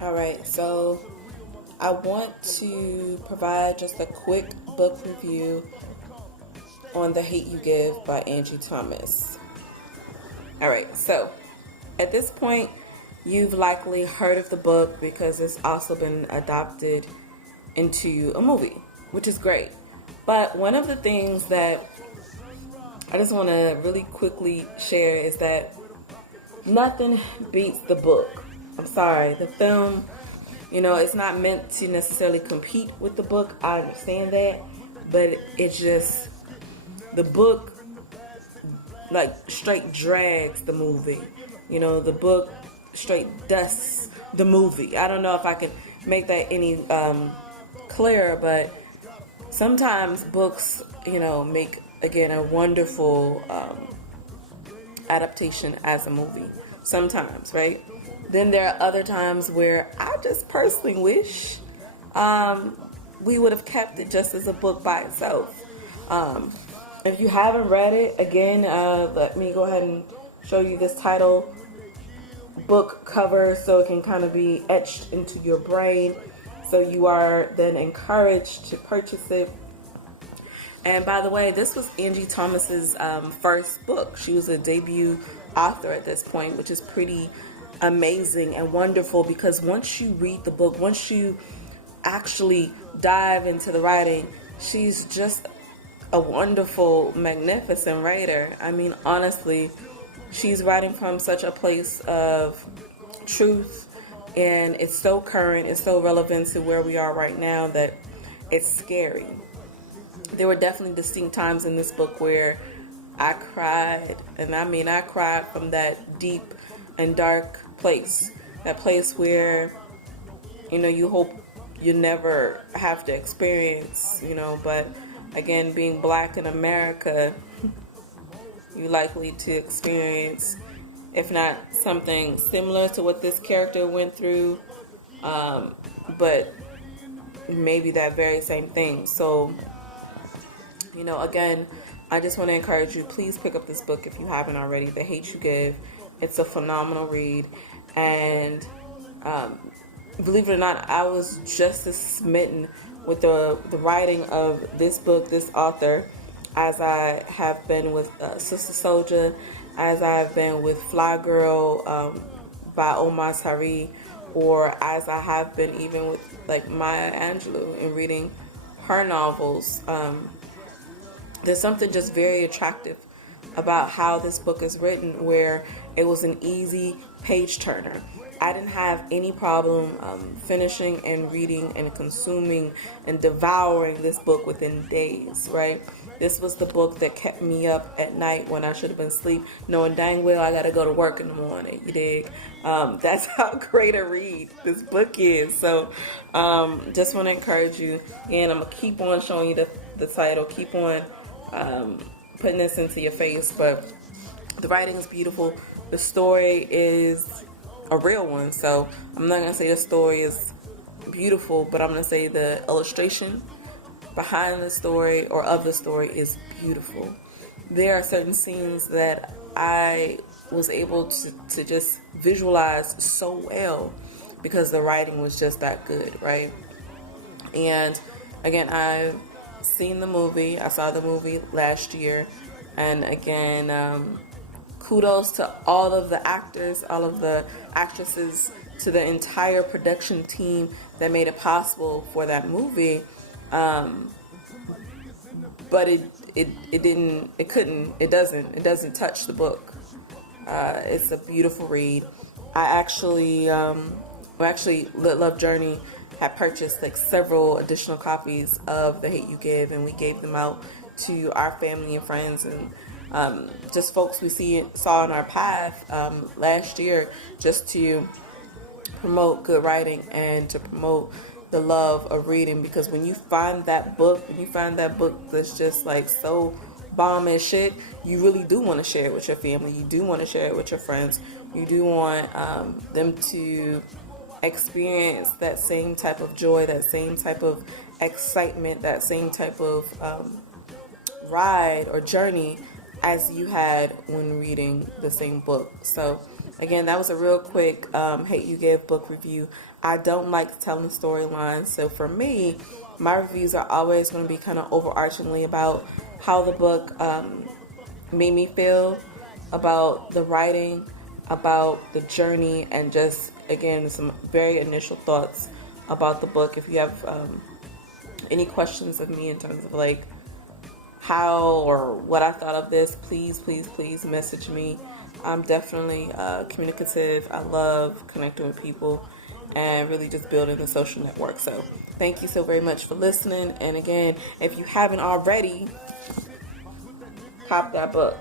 All right, so I want to provide just a quick book review on The Hate You Give by Angie Thomas. All right, so at this point, you've likely heard of the book because it's also been adopted into a movie, which is great. But one of the things that I just want to really quickly share is that nothing beats the book. I'm sorry, the film, it's not meant to necessarily compete with the book. I understand that, but it's just the book like straight drags the movie. The book straight dusts the movie. I don't know if I can make that any clearer, but sometimes books, make again a wonderful adaptation as a movie. Sometimes, right? Then there are other times where I just personally wish we would have kept it just as a book by itself. If you haven't read it, again, let me go ahead and show you this title book cover so it can kind of be etched into your brain. So you are then encouraged to purchase it. And by the way, this was Angie Thomas's first book. She was a debut author at this point, which is pretty amazing and wonderful because once you read the book, once you actually dive into the writing, she's just a wonderful, magnificent writer. I mean, honestly, she's writing from such a place of truth, and it's so current, it's so relevant to where we are right now that it's scary. There were definitely distinct times in this book where I cried, and I mean I cried from that deep and dark place, that place where you hope you never have to experience, but again, being black in America, you likely to experience, if not something similar to what this character went through, but maybe that very same thing. So, again, I just want to encourage you, please pick up this book if you haven't already, The Hate You Give. It's a phenomenal read, and believe it or not, I was just as smitten with the writing of this book, this author, as I have been with Sister Soldier, as I've been with Fly Girl by Omar Tari, or as I have been even with like Maya Angelou in reading her novels. There's something just very attractive about how this book is written, where it was an easy page turner. I didn't have any problem finishing and reading and consuming and devouring this book within days, right? This was the book that kept me up at night when I should have been asleep, knowing dang well I got to go to work in the morning, you dig? That's how great a read this book is. So just want to encourage you, and I'm going to keep on showing you the title, keep on putting this into your face, but the writing is beautiful. The story is a real one, so I'm not gonna say the story is beautiful, but I'm gonna say the illustration behind the story or of the story is beautiful. There are certain scenes that I was able to just visualize so well because the writing was just that good, right? And again, I've seen the movie. I saw the movie last year, and again, kudos to all of the actors, all of the actresses, to the entire production team that made it possible for that movie. But it doesn't touch the book. It's a beautiful read. I actually, Lit Love Journey had purchased like several additional copies of The Hate You Give, and we gave them out to our family and friends and just folks we saw in our path last year, just to promote good writing and to promote the love of reading. Because when you find that book that's just like so bomb as shit, you really do want to share it with your family. You do want to share it with your friends. You do want them to experience that same type of joy, that same type of excitement, that same type of ride or journey as you had when reading the same book. So Again, that was a real quick Hate You Give book review. I don't like telling storylines, so for me, my reviews are always going to be kind of overarchingly about how the book made me feel, about the writing, about the journey, and just, again, some very initial thoughts about the book. If you have any questions of me in terms of like how or what I thought of this, please message me. I'm definitely communicative. I love connecting with people and really just building the social network. So thank you so very much for listening. And again, if you haven't already, cop that book.